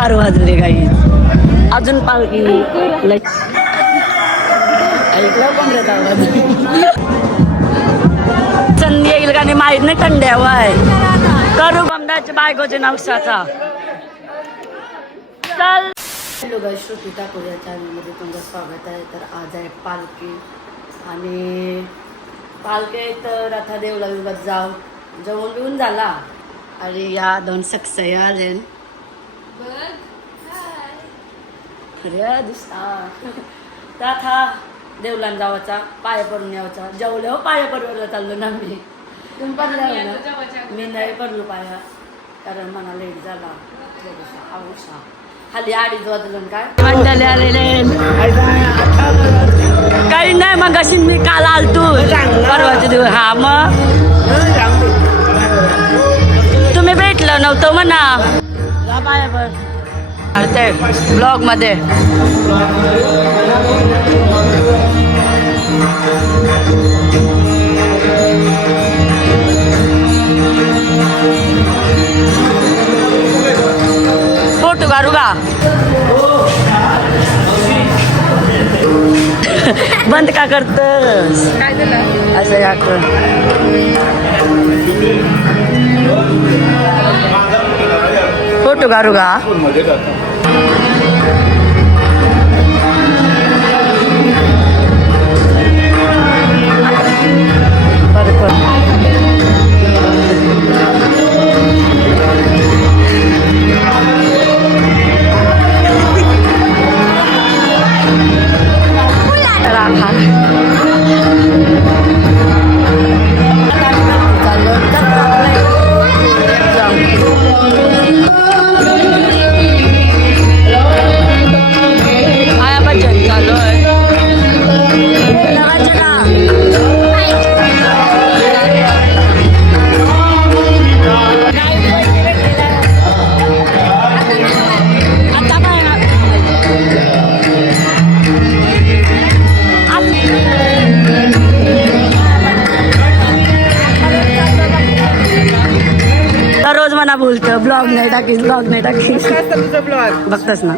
4 वाजले काही अजून पालखी ऐकलं कोण आवाज संधी येईल का नाही माहित नाही कंड्यावाय करू बमदाच्या बायकोचे नवसाचा चल. हॅलो गाईस, श्रुती ठाकूर या चॅनलमध्ये तुमचं स्वागत आहे. तर आज आहे पालखी आणि पालखी तर आता देवला विभाग जेवण बिवून झाला आणि या 2 सक्सय आले अरे दिसता तर आता देवलान जावाचा पाया पडून यावचा जेवल्यावर पाया पडवायला चाललो ना मी. तुम्ही पडल्या ना मी नाही पडलो पाया कारण मला लेट झाला थोडंसं आवश्या खाली 2:30 वाजलं काय मंडळी आलेले काही नाही. मग अशी मी काल आलतो परवाचे दिवस. हा मग तुम्ही भेटलं नव्हतं म्हणा पाया पड ते ब्लॉग मध्ये. फोटो काढू का बंद का करतस असं या फोटो काढू का बोलतं ब्लॉग नाही टाकीस बघतस ना.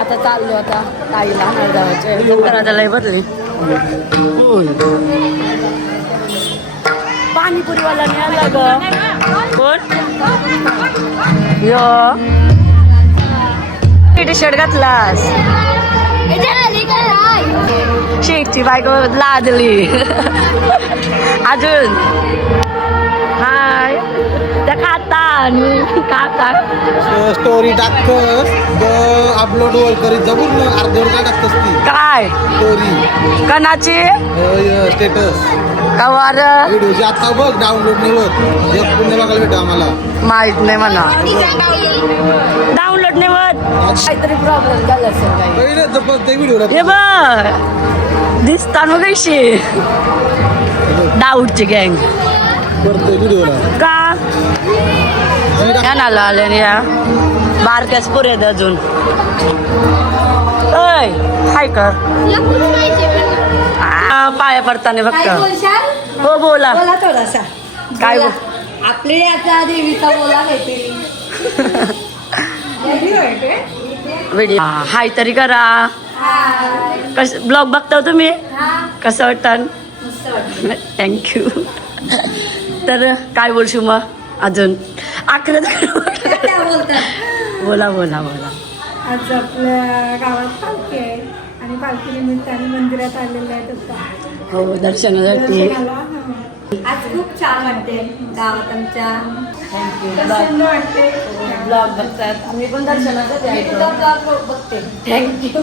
आता चाललो आता ताईला जायचे नंतर लय बदले पाणीपुरीवाला नाही आला ग कोण यो टी शर्ट घातलास शेठची बायको लाजली अजून हाय खाता आणि काका स्टोरी टाकत अपलोड वर करीत जबूर ना अर्धवर काय टाकतस ती काय स्टोरी कणाची स्टेटस कवार व्हिडिओची आता बघ डाउनलोड नाही होत एक पुण्य बघायला भेटू आम्हाला माहित नाही मला डाउनलोड नाही होत काहीतरी प्रॉब्लेम झाला असेल ते व्हिडिओ हे बघ दिसता मग कशी डाऊटची गँग करतोय व्हिडिओला का नाला आले या बारक्याच पुरे अजून अय हाय कर पाया पडताना फक्त हो बोला थोडासा काय आपले आता देवीचा बोला काहीतरी व्हिडिओ हाय तरी करा. कस ब्लॉग बघता तुम्ही कसं वाटतं थँक्यू. तर काय बोलशील मग अजून आखरच बोला बोला बोला. आज आपल्या गावात पालखी आहे आणि पालखी निमित्ताने मंदिरात आलेले आहेत. हो दर्शनासाठी आज खूप छान वाटते गावात आमच्या. थँक्यू वाटते ब्लॉग बघतात आम्ही पण दर्शनासाठी ब्लॉग बघते. थँक्यू.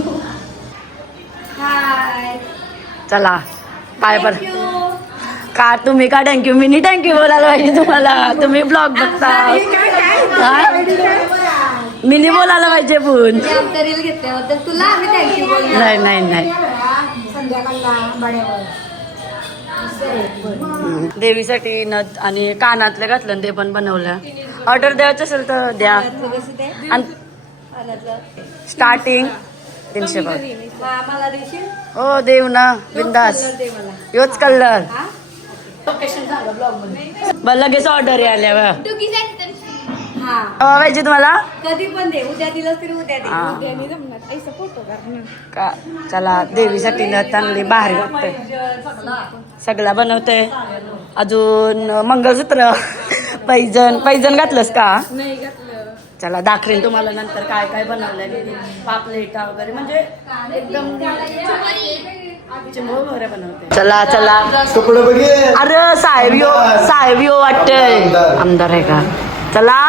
हाय चला पाय पर का तुम्ही का थँक्यू मी नाही थँक्यू बोलायला पाहिजे तुम्हाला. तुम्ही ब्लॉग बघता मी नाही बोलायला पाहिजे पण रील घेतल्याबद्दल तुला आम्ही थँक्यू बोलतो. नाही देवीसाठी नथ आणि कानातले घातलं ते पण बनवलं. ऑर्डर द्यायचं असेल तर द्या. आणि स्टार्टिंग 300 मला देशील हो देऊ ना बिंदास योच कलर लगेच ऑर्डर आल्या हा पाहिजे तुम्हाला कधी पण दे उद्या दिलं तरी उद्या दे हा. उद्या नाही जमणार ऐसा फोटो काढ का चला देवीसाठी ना चांगली भारी वाटते सगळा बनवते अजून मंगळसूत्र पैजण घातलंस का नाही घातलं चला दाखवेन तुम्हाला नंतर काय काय बनवलंय मी पापलेटा वगैरे म्हणजे एकदम चिंबोरी वगैरे बनवते चला चला कपडे बघे अरे साहेब यो वाटतंय आमदार आहे का चला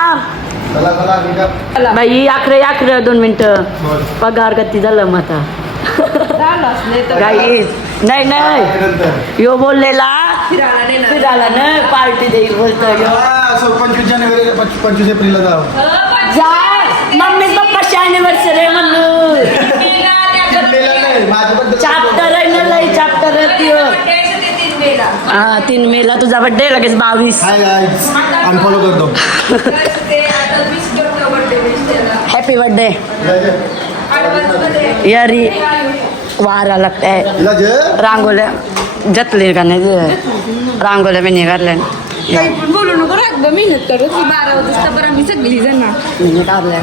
चला चला निघा. बाई आखरे 2 मिनिटं पगार किती झालं मग आता गाईज नाही यो बोललेला फिरायला ना पार्टी देईल बोलतो यो 25 जानेवारी 25 एप्रिलला जाऊ जा मम्मी पप्पाची अॅनिव्हर्सरी आहे म्हणून चॅप्टर आहे ना लई चॅप्टर हा 3 मेला तुझा बर्थडे लगेच 22 हाय गाइस अनफॉलो करतो हॅपी बर्थडे यारी वारा लागताय तिला जे रांगोल्या जतले का नाही रांगोल्या मी निघाल्या काही पण बोलू नको राग मेहनत करत 12 वाजता बरं आम्ही सगळी जण मी काढल्या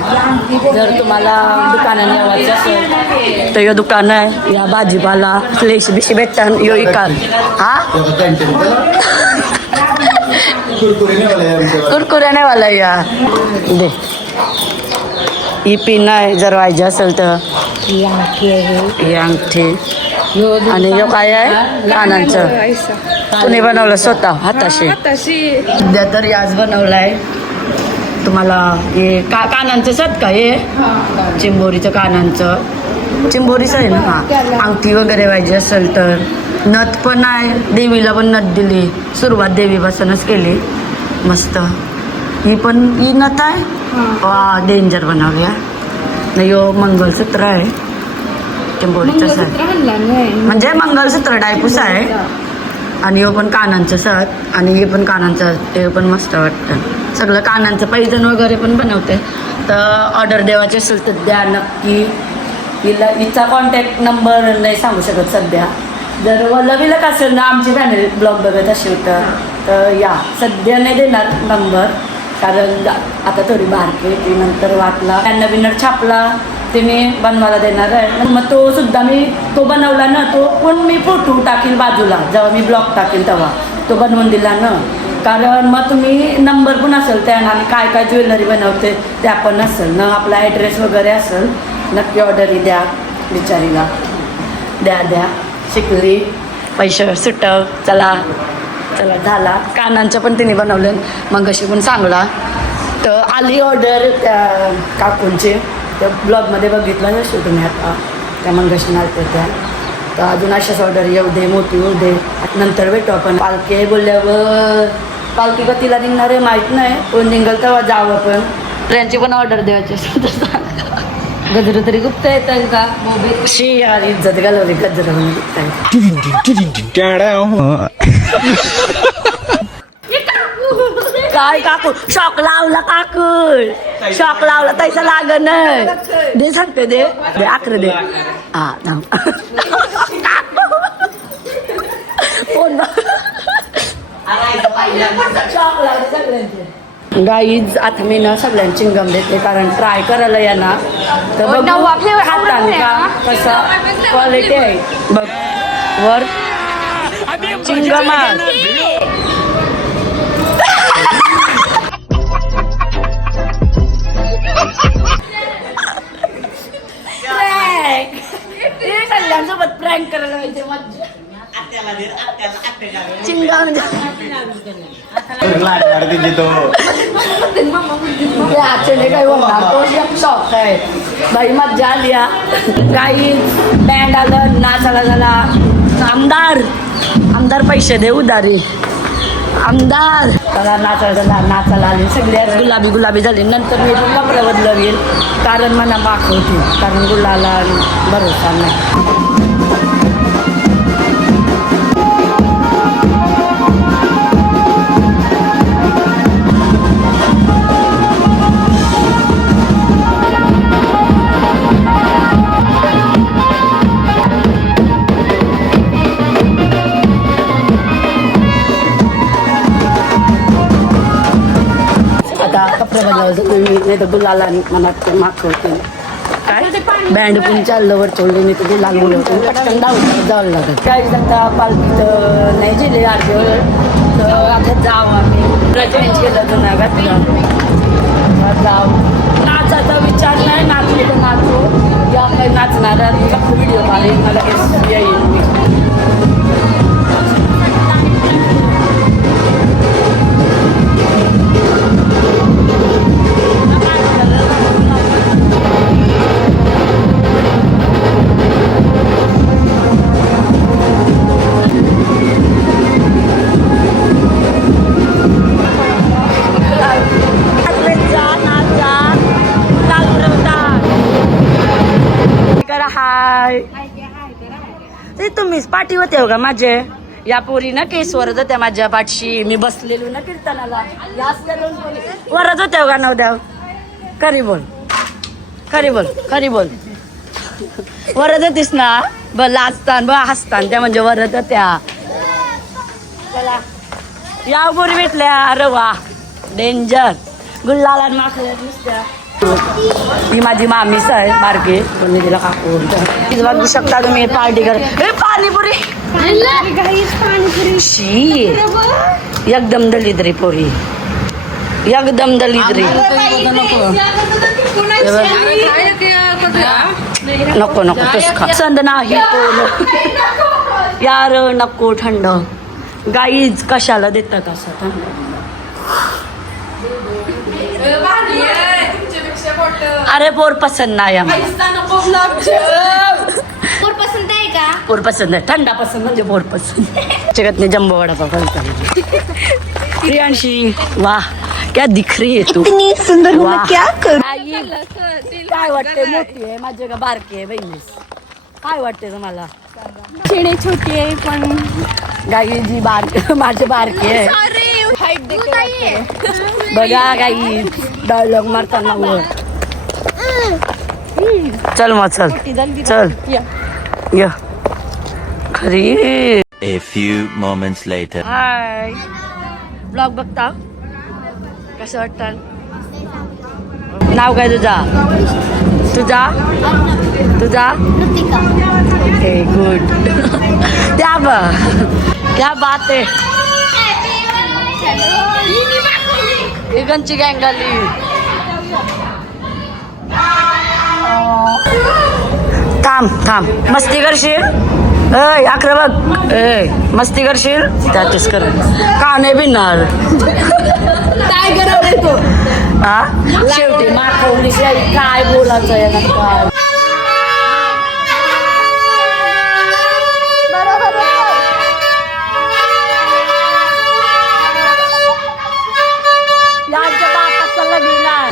जर तुम्हाला दुकानात यावायचं असेल तर यो दुकान आहे या भाजीपाला फ्लेश बिशी भेटतात यो इकार हा कॅन्टीन कुरकुरे नाही वाला यार इथे. कुरकुऱ्या नाही वाला या दे ही पिन आहे जर पाहिजे असेल तर ही अंगठी आणि यो काय आहे कानांचं कुणी बनवलं स्वतः हाताशी सध्या तर याच बनवलाय तुम्हाला हे कानांचं सत का हे चिंबोरीचं कानांचं चिंबोरीचं आहे ना हा अंगठी वगैरे पाहिजे असेल तर नथ पण आहे देवीला पण नथ दिली सुरुवात देवीपासूनच केली मस्त ही नथ आहे वा डेंजर बनवली नाही यो मंगलसूत्र आहे चिंबोरीचं सत म्हणजे मंगलसूत्र टाईपच आहे आणि हे पण कानांचं सत आणि हे पण कानांचं ते पण मस्त वाटतं सगळं कानांचं पैजण वगैरे पण बनवते तर ऑर्डर द्यावाची असेल तर द्या नक्की हिचा कॉन्टॅक्ट नंबर नाही सांगू शकत सध्या जर वल्लवीला का असेल ना आमची फॅमिली ब्लॉग बघत असेल तर या सध्या नाही देणार नंबर कारण आता थोडी बारकी ती नंतर वाटला नवीन छापला ते मी बनवायला देणार आहे मग तो सुद्धा मी तो बनवला ना तो पण मी फोटो टाकील बाजूला जेव्हा मी ब्लॉग टाकील तेव्हा तो बनवून दिला ना कारण मग तुम्ही नंबर पण असेल त्या आणि काय काय ज्वेलरी बनवते त्या पण असेल ना आपला ॲड्रेस वगैरे असेल नक्की ऑर्डरी द्या बिचारीला द्या शिकली पैसे सुटव चला झाला कानांचं पण तिने बनवलं मग अशी पण चांगला तर आली ऑर्डर त्या काकूंची त्या ब्लॉगमध्ये बघितलं नसतो तुम्ही आता त्या मंगेशी आलत्या त्या तर अजून अशाच ऑर्डर येऊ दे मोठी येऊ दे नंतर भेटू आपण पालखी बोलल्यावर पालखी का तिला निघणार आहे माहीत नाही कोण निघल तेव्हा जावं पण ट्रेनची पण ऑर्डर द्यायची असेल तर सांगा गजरं तरी गुप्त येतात का मोबाईल शी यार इज्जत घालवली गजरं म्हणून गुप्त काय काकू शॉक लावला काकू शॉक लावला तैसा लागन दे सांगते दे अकरा दे हा शॉक लावले सगळ्यांचे गाईज आता मी ना सगळ्यांची चिंगम देते कारण ट्राय करायला या ना तर बघ खाताना का कसं क्वालिटी आहे बघ वर चिंगम सगळ्यांसोबत प्रँक करायला पाहिजे मज्जा चिंगम आचेने काही होणार तो एक शॉक आहे बाई मज्जा आली काही बँड आलं नाचाला झाला आमदार पैसे दे उधारी आमदार त्याला नाचायला आली सगळ्यात गुलाबी झाली नंतर मी पण कपडे बदलून येईल कारण मला मागवते कारण गुलाला भरोसा नाही कपडे बदलावं नाही तर गुलाला मनात मागवते काय बँड पण चाललं वर चोळले नाही तर गुलाल बोलवतो पटकन जावं लागत काय आता पालखीत नाही गेले अर्धे तर आता जाऊ आम्ही चेंज केलं तर नाही घातलं जाऊ नाचाचा विचार नाही नाचले तर नाचू या काही नाचणारा तुझा व्हिडिओ काढेल मला येईल हाय ते तुम्हीच पाठी होते हो का माझे या पोरी ना केस वरत होत्या माझ्या पाठशी मी बसलेलो ना कीर्तनाला या असल्या दोन पोरी वरत होत्या हो का नवद्याव खरी बोल खरी बोल खरी बोल वरत होतीस ना ब लाजतान ब हसतान त्या म्हणजे वरत होत्या चला या पोरी भेटल्या अरे वा डेंजर गुल्लाला माखल्या नुसत्या ही माझी मामीच आहे बारके पण मी तिला काकू बघू शकता तुम्ही पार्टी कर पाणीपुरी शी एकदम दलिद्री पोरी एकदम दलिद्री नको नको तस खा पसंद नाही यार नको थंड गाईज कशाला देतात असं थंड अरे पोर पसंद नाही पोर पसंद आहे का पोर पसंद आहे थंडा पसंद म्हणजे पोर पसंद जगत ने जम्बो वडापाव प्रियांशी वाह क्या दिख रही है तू इतनी सुंदर वाह. क्या करू काय वाटते मोठी आहे माझी का बारकी आहे बहिणीस काय वाटते तुम्हाला चिणे छोटी आहे पण गाई जी बारकी माझी बारकी आहे बघा गाई डायलॉग मारताना वर चल मग चल चल या खरी A few moments later. High blog बघता कसं वाटतं नाव काय तुझा तुझा तुझा ओके गुड त्या बघ क्या बात आहे इगनची गँग आली थांब थांब मस्ती करशील ऐ अकरा बघ ए मस्ती करशील त्याचीच कर का नाही भिणार काय करावं तो हा शेवटी माखवली काय बोलायचं आहे नका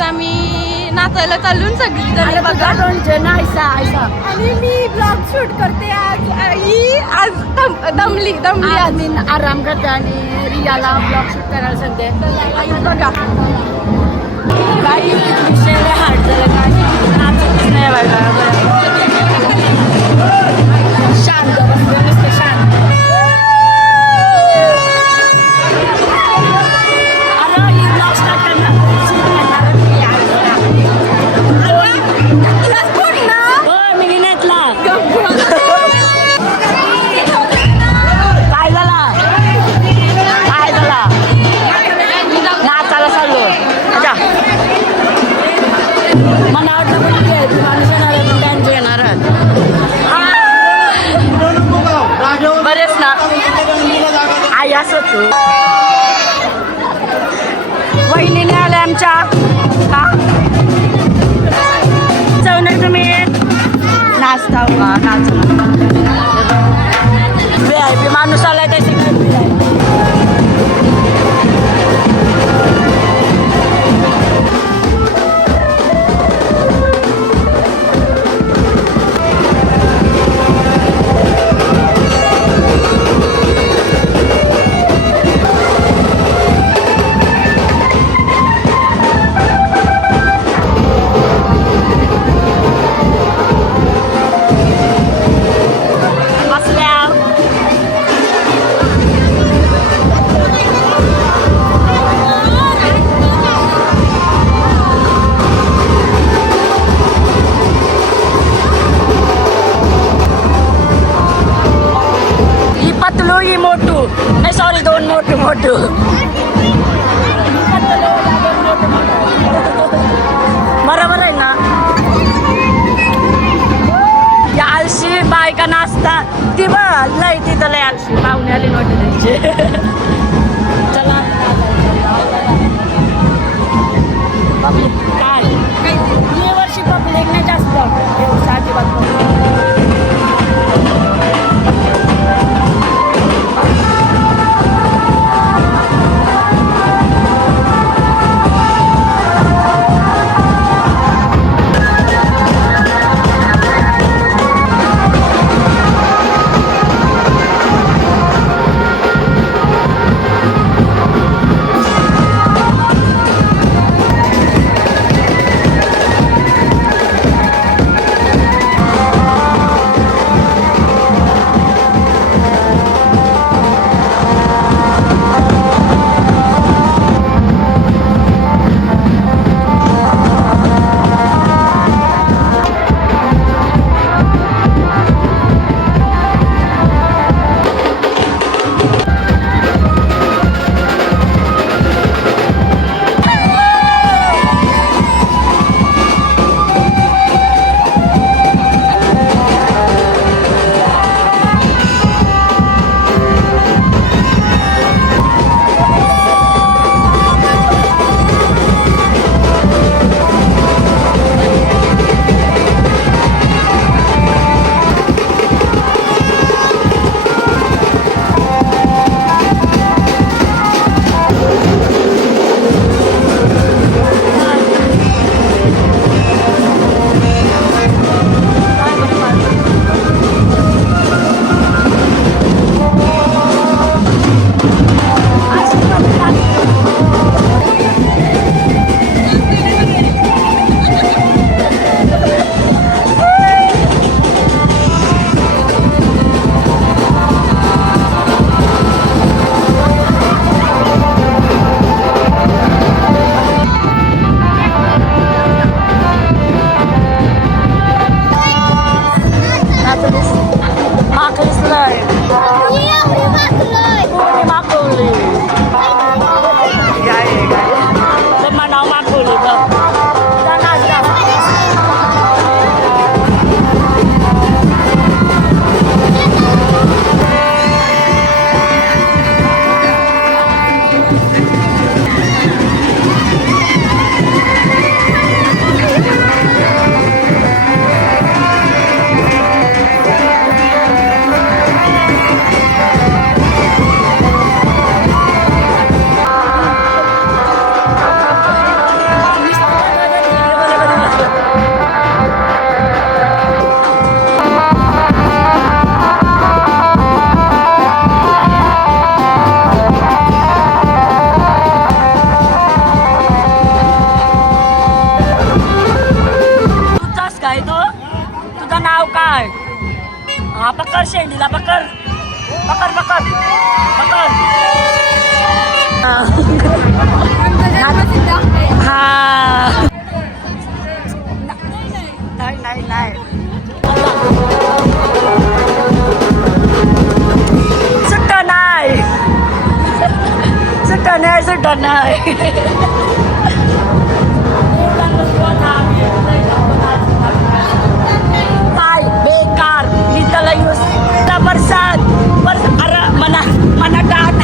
आम्ही नाचायला चालून सगळी जण बघा आणि मी ब्लॉग शूट करते आज दमली आज मी आराम करते आणि रियाला ब्लॉग शूट करायला सांगते बघा काही विषय हार्ड झालं नाचतच नाही बघा शांत बसले नसते शांत अरे ही ब्लॉग स्टार्ट करणार मी नेतला काय झाला काय झाला नाचायला चाललो अच्छा म्हणा बायका नाचतात ती बघ लय तिथं लय आलशी पाहुणे आली नव्हते त्यांचे चला पब्लिक काय या वर्षी पब्लिक नाही जास्त अजिबात हा पकड शेंडीला पकड पकड पकड पकड हा नाही नाही नाही सुट्ट नाही सुट्ट नाही सुट्ट नाही काय बेकार इथला यूज बरसात अरे मना मना टाट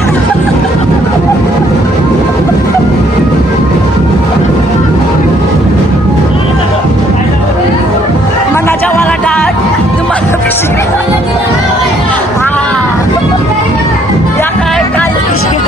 मनाच्या मला टाट तुम्हाला पिशवी हा या काय काय पिशवी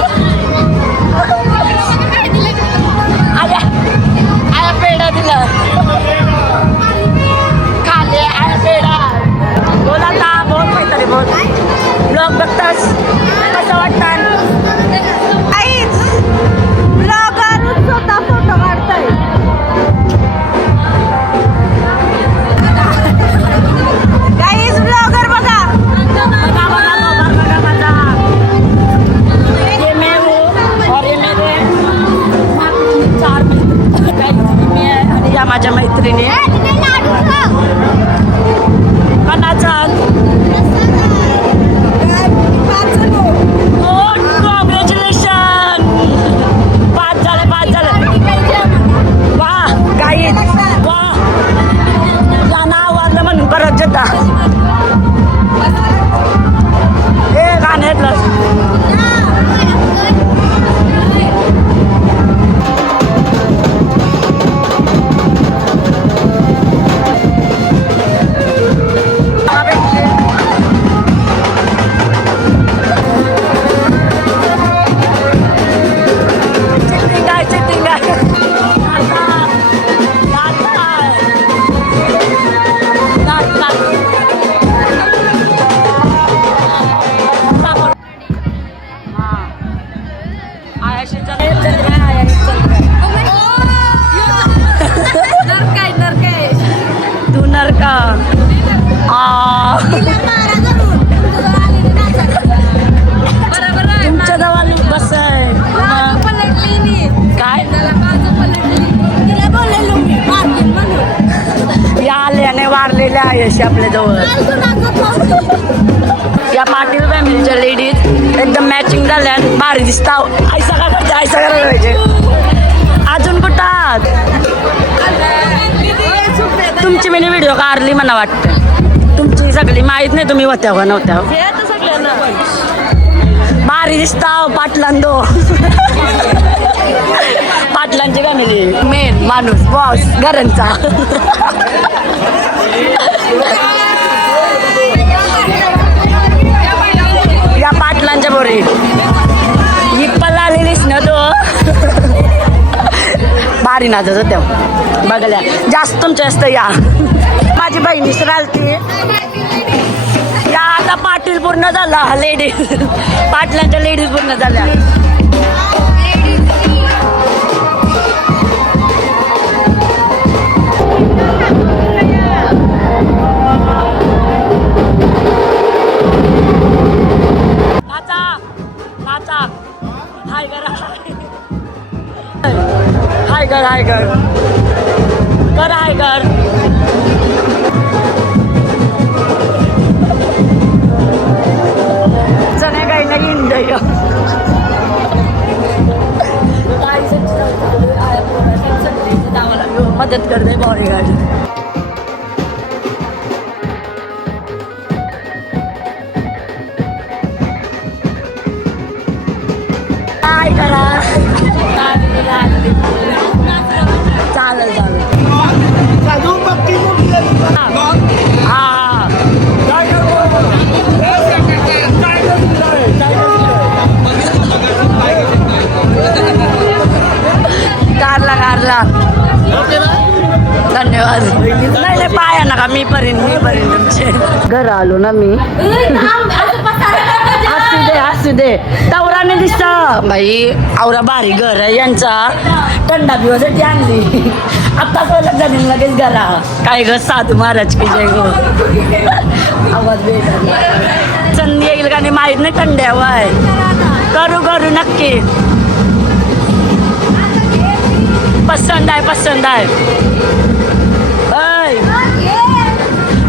तू नर का तुमच्या जवळ बस आहे काय या आल्याने वारलेल्या आहे आपल्या जवळ या पाटील फॅमिलीच्या लेडीज एकदम मॅचिंग झाल्या भारी दिसता ऐसा का करते ऐसा करायला पाहिजे अजून कुठं आहात तुमची मी व्हिडिओ काढली मला वाटतं तुमची सगळी माहीत नाही तुम्ही होत्या का नव्हत्या भारी दिसता पाटलांदो पाटलांची फॅमिली मेन माणूस बॉस घरांचा या पाटलांच्या बोरी ही पल्ला आलेलीस ना तो भारी नाचत होत्या बघल्या जास्त तुमच्या जास्त या माझी बहिणी रालती या आता पाटील पूर्ण झाला लेडीज पाटलांच्या लेडीज पूर्ण झाल्या नाचा नाचा हाय करा हाय कर हाय कर कर हाय कर चने काही नाही इंदय मदत करते बॉडी गाडी काय करा चालेल चालेल कारला कारला धन्यवाद नाही नाही पाया नका मी परीन तुमचे घर आलो ना मी असू दे तवराने दिसत बाई आवरा भारी घर आहे यांचा थंडा पिवासाठी आणली आत्ताच ओळख झाली लगेच घरा काय ग साधू महाराज की जय गो आवाज भेटला संधी येईल का नाही माहीत नाही थंड्यावर आहे करू नक्की पसंद आहे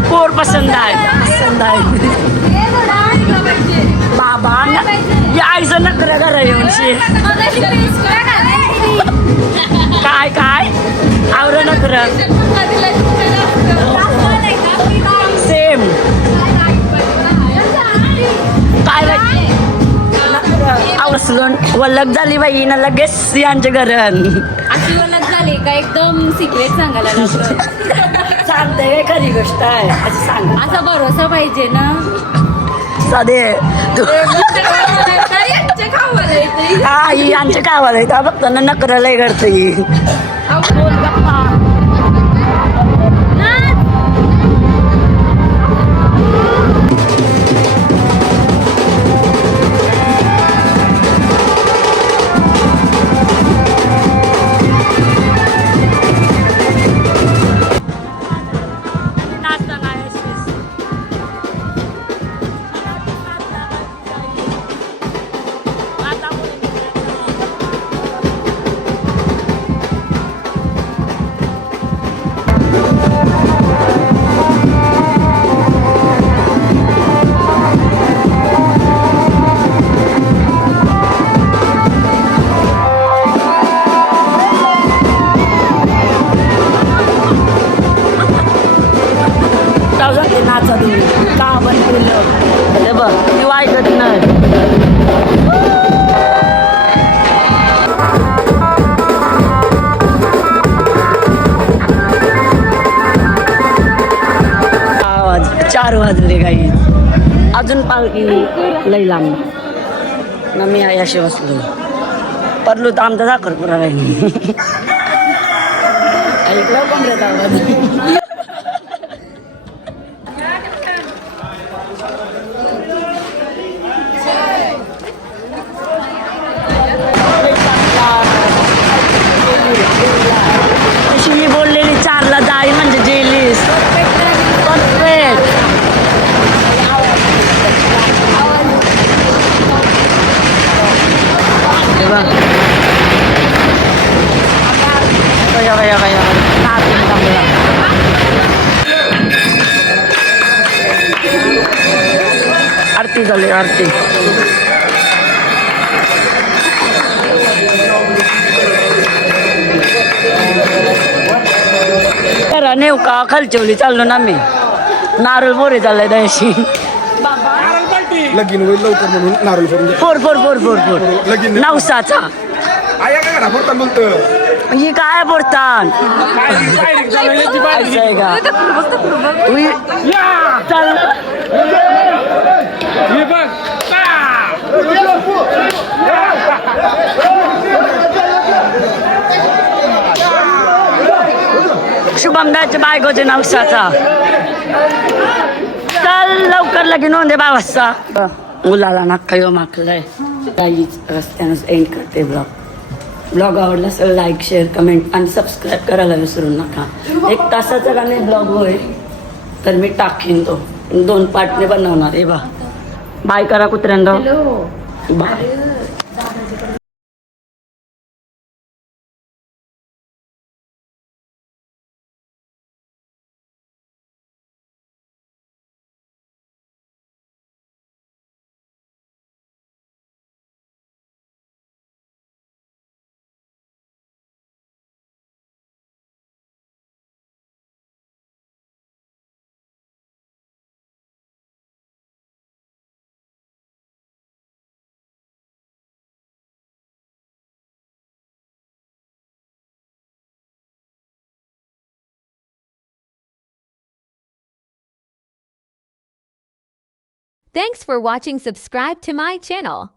पोर पसंद आहे बाबा यायचं नकर घर येऊनशी काय आवर नकर सेम काय आवसलून वल्लग झाली बाई ना लगेच यांच्या घरान अशी ओळख झाली का एकदम सिक्रेट सांगायला लागलं सांगते काय खरी गोष्ट आहे असं सांग असा भरोसा पाहिजे ना साधे तू हा ही आमच्या गावाला आहे का फक्त ना नकराला घडतं ही नाचा तुम्ही का बंद केलं बघ ती ऐकत नाही आवाज 4 वाजले काही अजून पालखी लई लांब ना मी अशी बसलो परलो तर आमचा साखरपुरा राहील ऐकलं कमरेत आवाज मी बोललेली 4ला जाईल म्हणजे जेलीस आरती झाली आरती. जरा नेवका खालचवली चाललो ना मी. नारळ बोरे चाललाय दयाशी. लगीन होईल लवकर म्हणून नारळ फोडून घे. Four four four four four लगीन नवसाचा आया काय करा फक्त बोलतं ही काय बोलतात असं आहे का चाल शुभम दाच्या बायकोचे नवसाचा. चल लवकर लगीन होऊन दे 12 वाजता. मुलाला नाका येऊ मागलाय. काहीच रस्त्यानंच एंड करते ब्लॉग आवडला असेल लाईक शेअर कमेंट आणि सबस्क्राईब करायला विसरू नका. 1 तासाचा गाणे ब्लॉग होय तर मी टाकीन तो 2 पार्टने बनवणार आहे. बाय करा कुत्र्यांना. Bye. Thanks for watching. Subscribe to my channel.